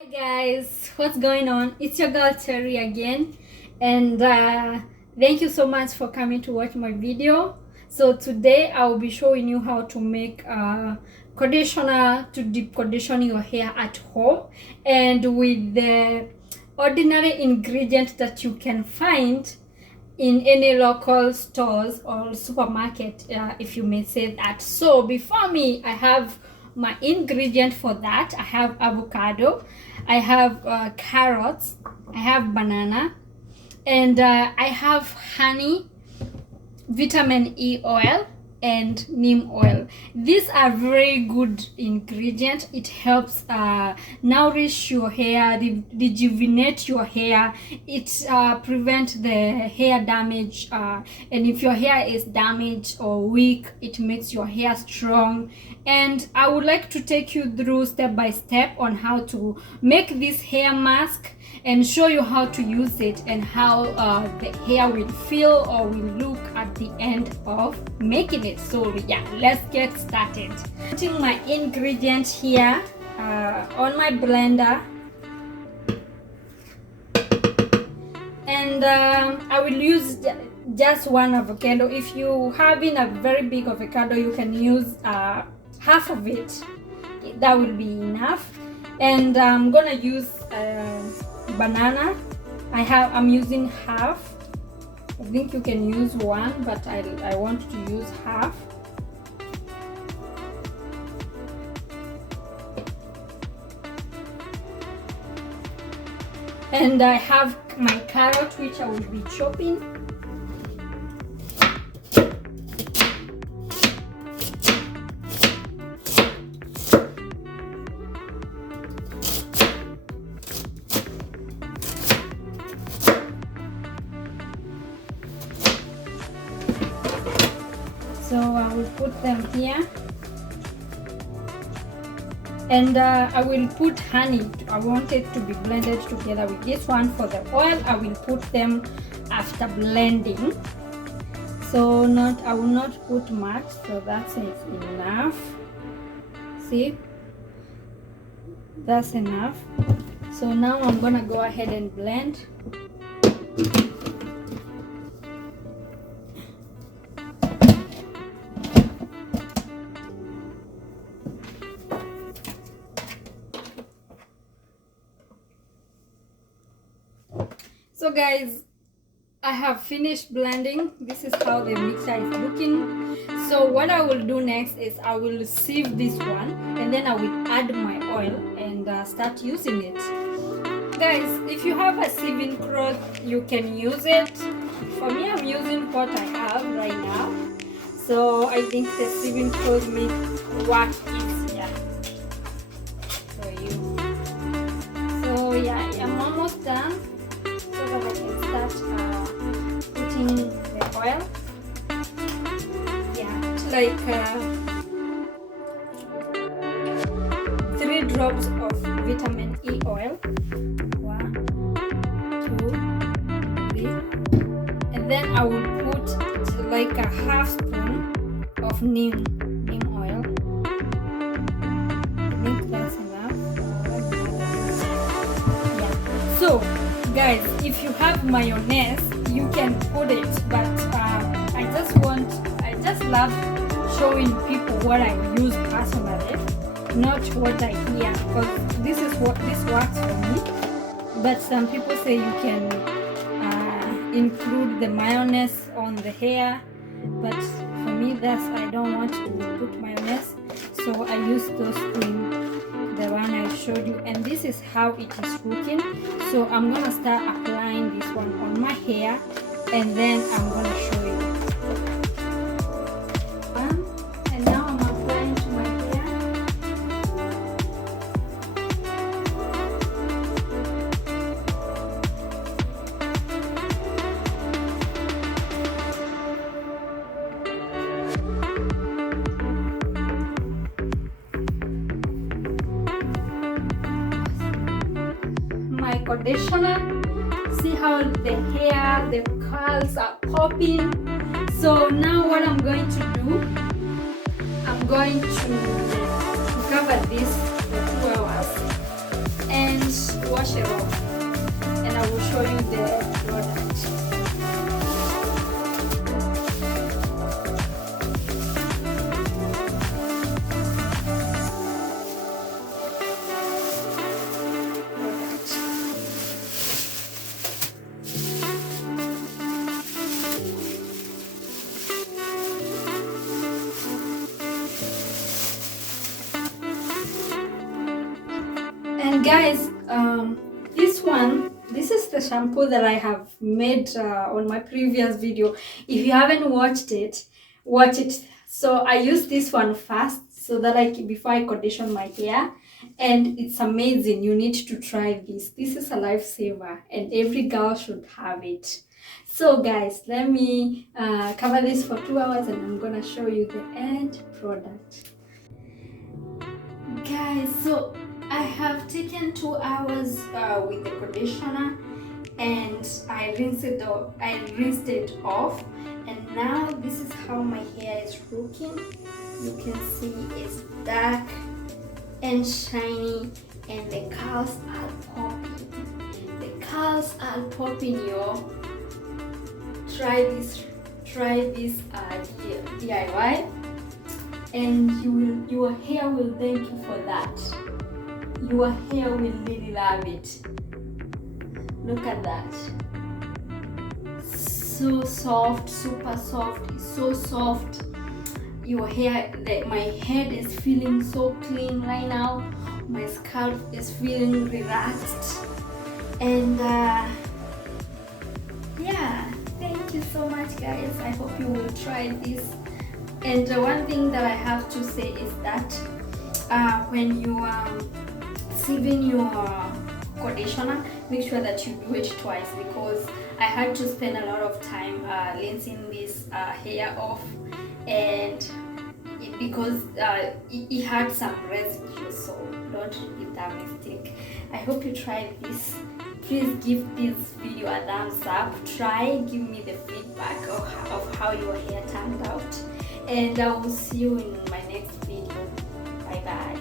Hi guys, what's going on? It's your girl Terry again, and thank you so much for coming to watch my video. So today I will be showing you how to make conditioner to deep condition your hair at home, and with the ordinary ingredients that you can find in any local stores or supermarket, if you may say that. So before me, I have my ingredient for that. I have avocado, I have carrots, I have banana, and I have honey, vitamin E oil, and neem oil. These are very good ingredients. It helps nourish your hair, rejuvenate your hair. It prevents the hair damage, and if your hair is damaged or weak, it makes your hair strong. And I would like to take you through step by step on how to make this hair mask and show you how to use it and how the hair will feel or will look at the end of making it. So yeah, let's get started. Putting my ingredients here on my blender, and I will use just one avocado. If you having a very big avocado, you can use half of it. That will be enough. And I'm gonna use banana. I'm using half. I think you can use one, but I want to use half. And I have my carrot, which I will be chopping. So I will put them here, and I will put honey. I want it to be blended together with this one. For the oil, I will put them after blending. So I will not put much, so that's enough. See, that's enough. So now I'm gonna go ahead and blend. So guys, I have finished blending. This is how the mixture is looking. So what I will do next is I will sieve this one, and then I will add my oil and start using it. Guys, if you have a sieving cloth, you can use it. For me, I'm using what I have right now. So I think the sieving cloth makes work easier for you. So yeah, I'm almost done. So that I can start putting the oil. Yeah, it's like 3 drops of vitamin E oil. 1, 2, 3, and then I will put like a half spoon of neem oil. I think that's enough. Yeah. So guys, if you have mayonnaise, you can put it, but I just love showing people what I use personally, not what I hear, because this works for me. But some people say you can include the mayonnaise on the hair, but for me I don't want to put mayonnaise, so I use those cream, the one I showed you, and this is how it is looking. So I'm gonna start applying this one on my hair, and then I'm gonna show you. And now I'm applying to my hair. My conditioner, see how the hair, the curls are popping. So now what I'm going to do, I'm going to cover this for 2 hours, and wash it off, and I will show you the product. And guys, this is the shampoo that I have made on my previous video. If you haven't watched it, watch it. So I use this one first so that before I condition my hair, and it's amazing. You need to try this. This is a lifesaver and every girl should have it. So guys, let me cover this for 2 hours and I'm gonna show you the end product. Guys, so I have taken 2 hours with the conditioner and I rinsed it off, and now this is how my hair is looking. You can see it's dark and shiny and the curls are popping. The curls are popping, yo. Try this DIY and your hair will thank you for that. Your hair will really love it. Look at that. So soft, super soft. It's so soft. Your hair, my head is feeling so clean right now. My scalp is feeling relaxed. And yeah, thank you so much guys. I hope you will try this. And one thing that I have to say is that when you are sieving your conditioner, make sure that you do it twice, because I had to spend a lot of time rinsing this hair off, and because it had some residue, so don't repeat that mistake. I hope you try this. Please give this video a thumbs up. Try, give me the feedback of how your hair turned out, and I will see you in my next video. Bye bye.